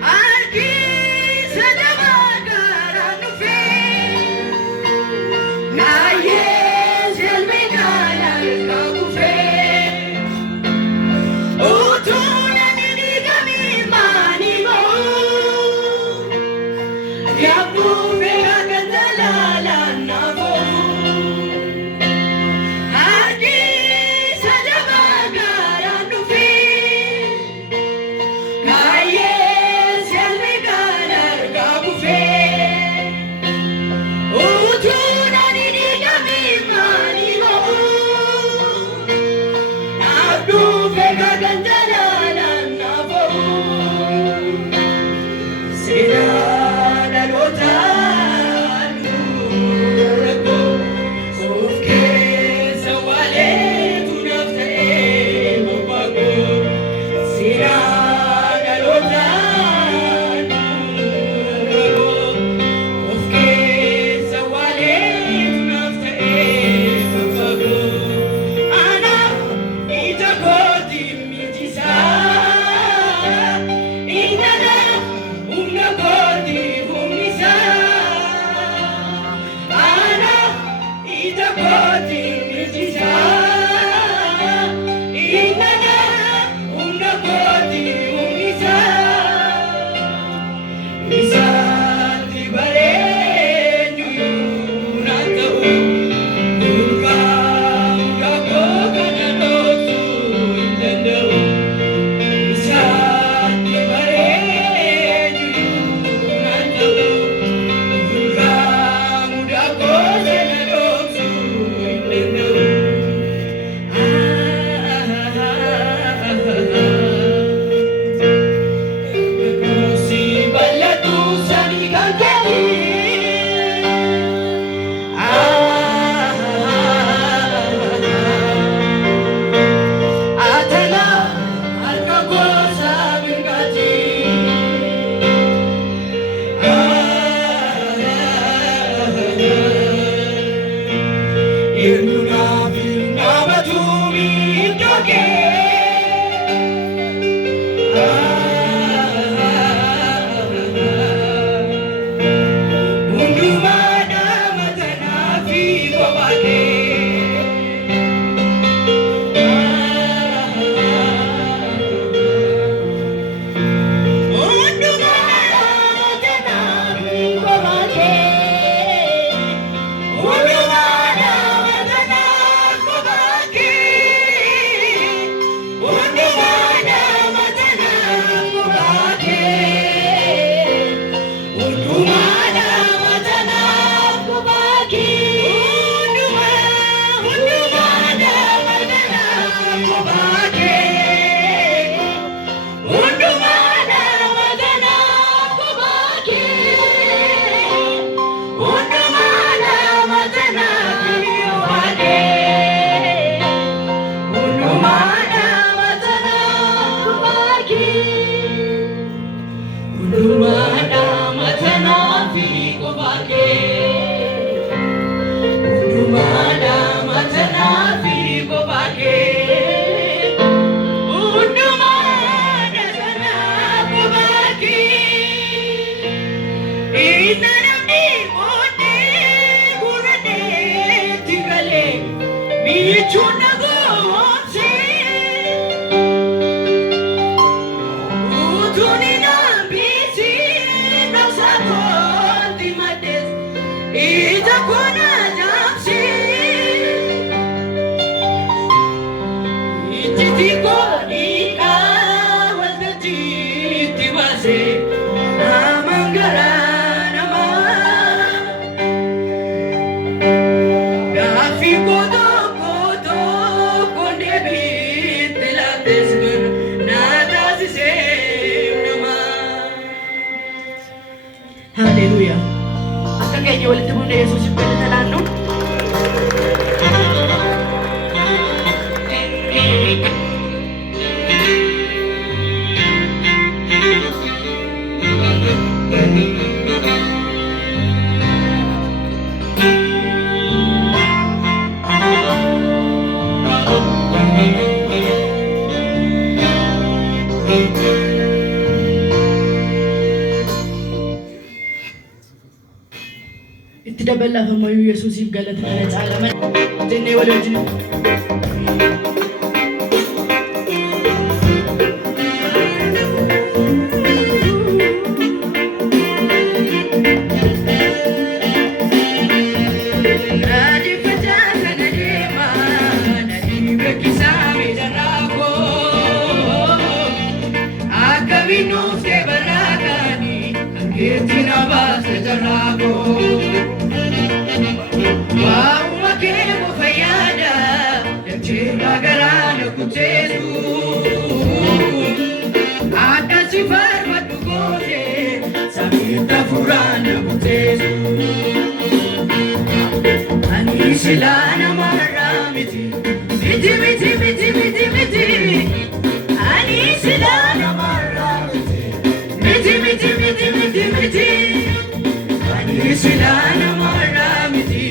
Arki sedang garang Udumada matanafi kobake, udumada matanafi kobake, udumada matanafi kobake. Inanamni mone kurane tigale, michuna goche. Udunina bisi nasako timades, ita kona jamsi, itiko ika wasati timase, amangara nama, gafi kodo kondebi tilates gur nada sise. Hallelujah. Akka keenya walitti buunee Yesuusin galateeffannu. Itti dabalaafamoo Yesuusiif galata kana caalaman jennee walii wajjin Silana maramiti, miti miti miti miti miti. Ani silana maramiti, miti miti miti miti miti. Ani silana maramiti,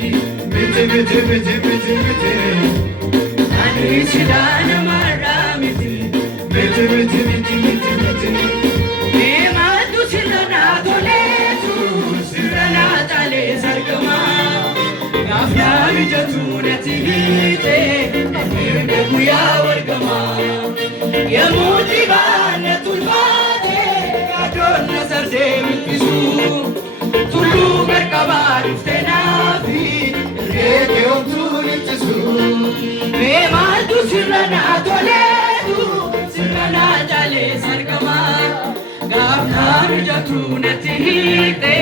miti miti miti miti miti. Ani silana maramiti, miti miti miti miti miti. Ema tu silana toletu, silana tale sarkama. Afya bijatuna tigite, amir buya wargama. Ya mutibana tulbate, kadon nazar se mitsu. Tulu berkabar uftenafi, rete omtuli tisu. Me maltu sirana toledu, sirana jale sargama. Afya bijatuna tigite,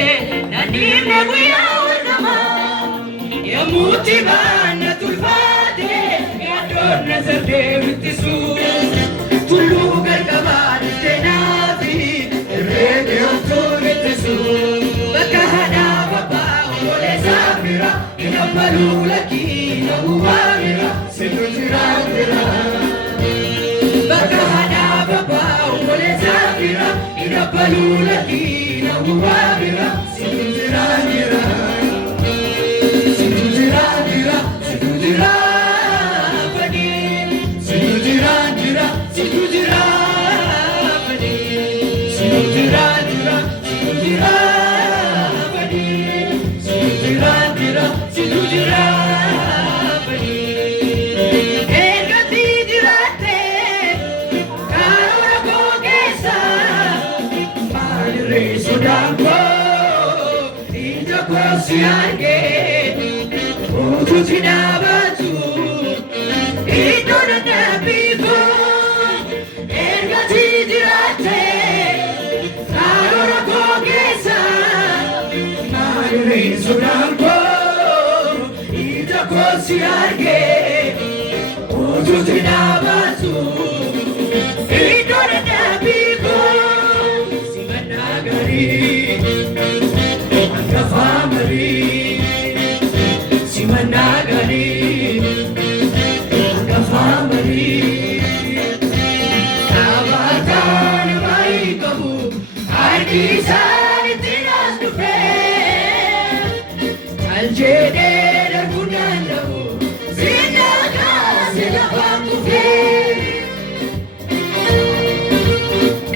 nadim buya wargama. Ya mutibana tulfate, kadon nazar se mitsu. Tulu berkabar uftenafi, rete omtuli tisu. Bakahana baba ole zamira, inabalu laki na uwamira, situjirangira. Bakahana baba ole zamira, inabalu laki na uwamira, situjirangira. Situjirangira, situjirafani, situjirangira, situjirafani, situjirangira, situjirafani, situjirangira, situjirafani. Ergati jirate, karuna kogesa, malire sodamko, inja kwasiange. Tutinabatu, idona tabibo, ergati dirate, karora kogesa, malire sodamko, ida kosiarge. Tutinabatu, idona tabibo, simanagari, angafamari. Simanagari, angafamari. Tabatan mai kabu, arge Isaan itti as dhufee aljeedee darbuu danda'u seenaa kaasee lafaan kufee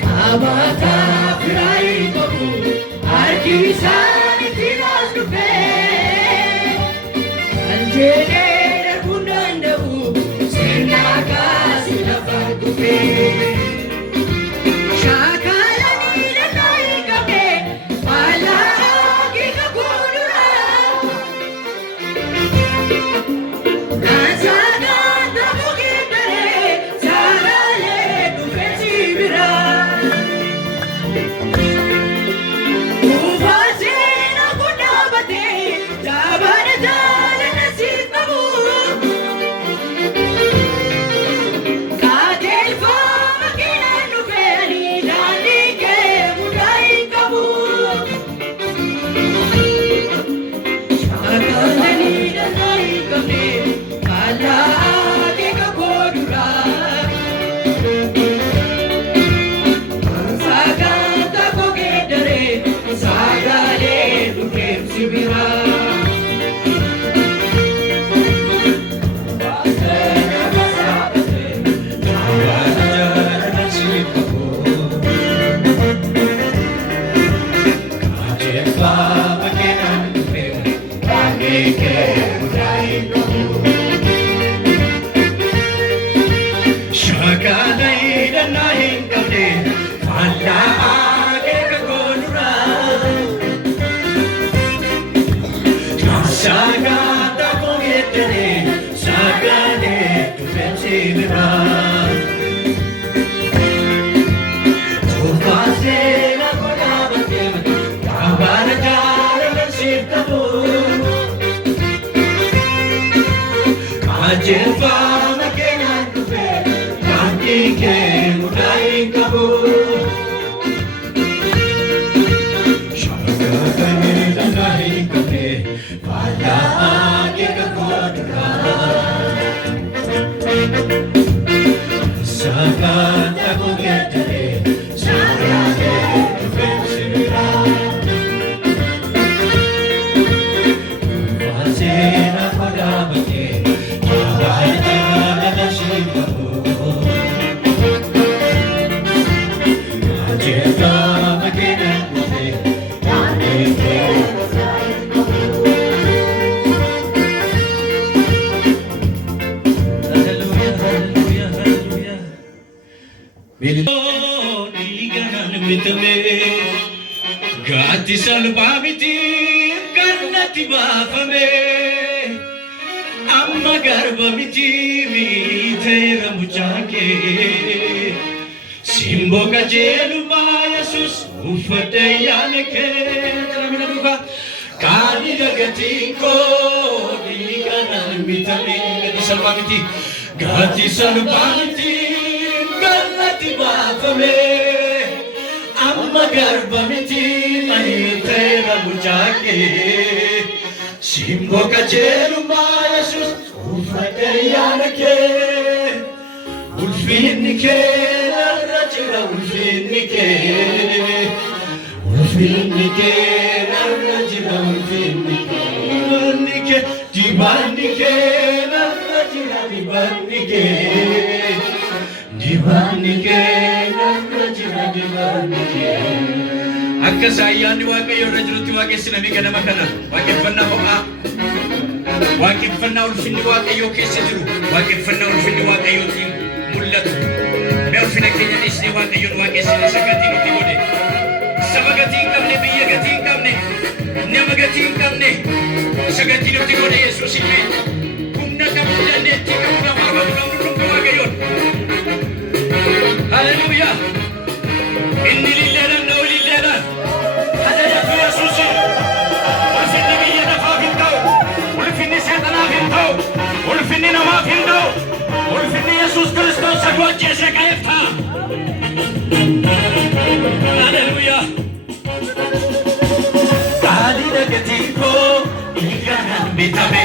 qabataa firaa hin qabu harki isaan itti as dhufee aljeedee darbuu danda'u seenaa kaasee lafaan kufee. Jefa makenya kufe, kandike mudai kabu. Shaka kani danai kafe, pada age kakodra. Saka taku gedare, saka de kufe sira. Vasena pada bake. Gati salvamiti kannati baafame amma garbamiti miiteera mucaake simbo qajeeluma Yesus uffadhe yaane kee jaramina dhuga kaani dagatinko dhiiganaan bitame gati salvamiti kannati baafame amma garbamiti miiteera mucaake simbo qajeeluma Yesus uffadhe yaane kee ulfinni kee narra jira ulfinni kee narra jira ulfinni kee dibanni kee narra jira dibanni kee narra jira dibanni kee. Akka saayyaanni Waaqayyo irra jirutti waaqessinami ganama kana waaqeffannaa ho'aa waaqeffannaa ulfinni Waaqayyoo keessa jiru waaqeffannaa ulfinni Waaqayyootiin mul'atu mee ulfina keenya dhiisnee Waaqayyoon waaqessine isa gatii nutti godhe saba gatii hin qabne biyya gatii hin qabne nama gatii hin qabne isa gatii nutti godhe Yesuus illee humna qabu dandeettii qabu namaa qabu qabu dhumma Waaqayyoon haleluuyaa inni lilleedhaan na olilleedhaan hadadatu Yesuus ulfinni biyya nafaaf hin ta'u ulfinni seexanaaf hin ta'u ulfinni namaaf hin ta'u ulfinni Yesuus Kiristoos isa hojjeese qabeef ta'a. Haleluuyaa. Gaarii dhagatii koo dhiigaan bitame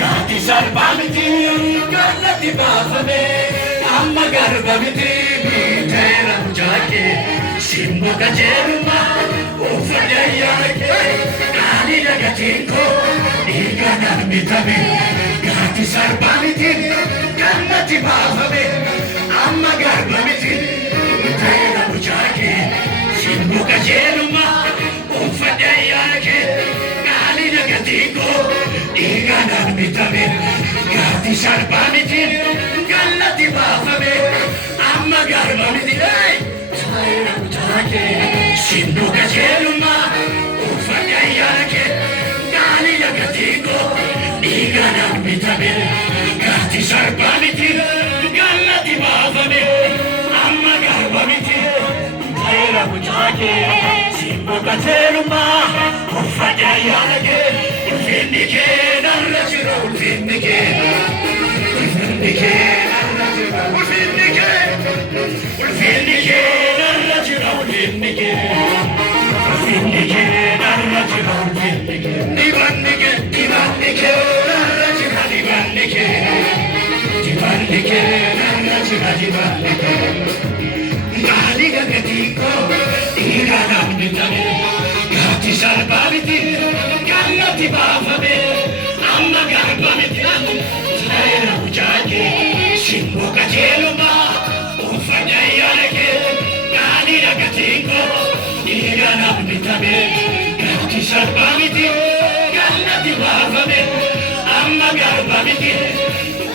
gaati salphaa miti gaalatti baafame amma garba miti miiteera mucaake Simbo kajeruma ufanya yake kali lagatinko igana mitame gati sarbamiti kannati bafame amma garbamiti tayra buchake Simbo kajeruma ufanya yake kali lagatinko igana mitame gati sarbamiti kannati bafame amma garbamiti Simbo kajeruma ufanya yake gani ya gatiko igana mitame gati sarbamiti galati bafame amma garbamiti tayra butake Simbo kajeruma ufanya yake ulfinike narrachira ulfinike ulfinike ulfinike ulfinike Simbo kajeluma ufanya yake gani lagatinko igana mitame gati sarbamiti gannati bafame amma garbamiti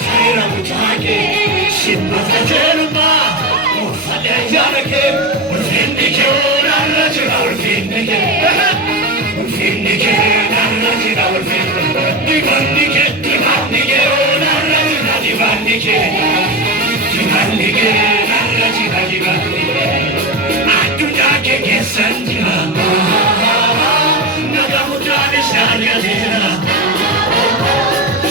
tayra butake Simbo kajeluma ufanya yake ulfinike narrachira ulfinike ulfinike narrachira ulfinike divannike divannike narrachira divannike divannike narrachira divannike addunyaa kee keessan jira nagamudaan isaanii jira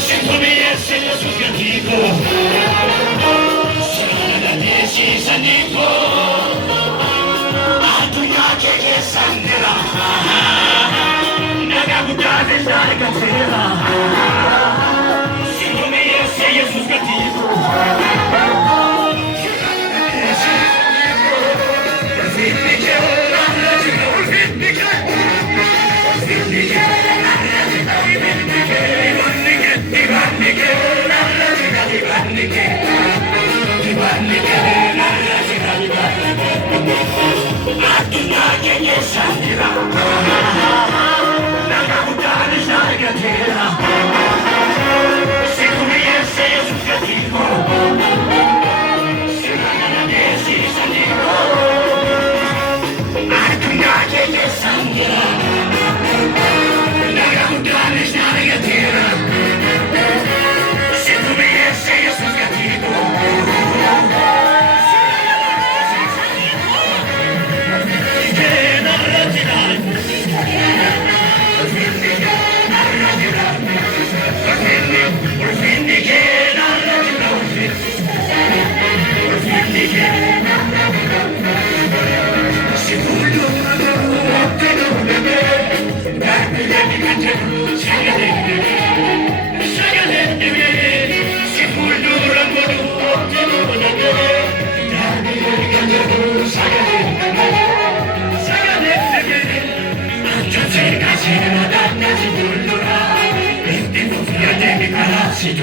sintumiyeesse Yesuus gatii koo siranadeessiisanii koo addunyaa kee keessan jira nagamudaan isaanii jira sintumiyeesse Yesuus gatii koo Si tu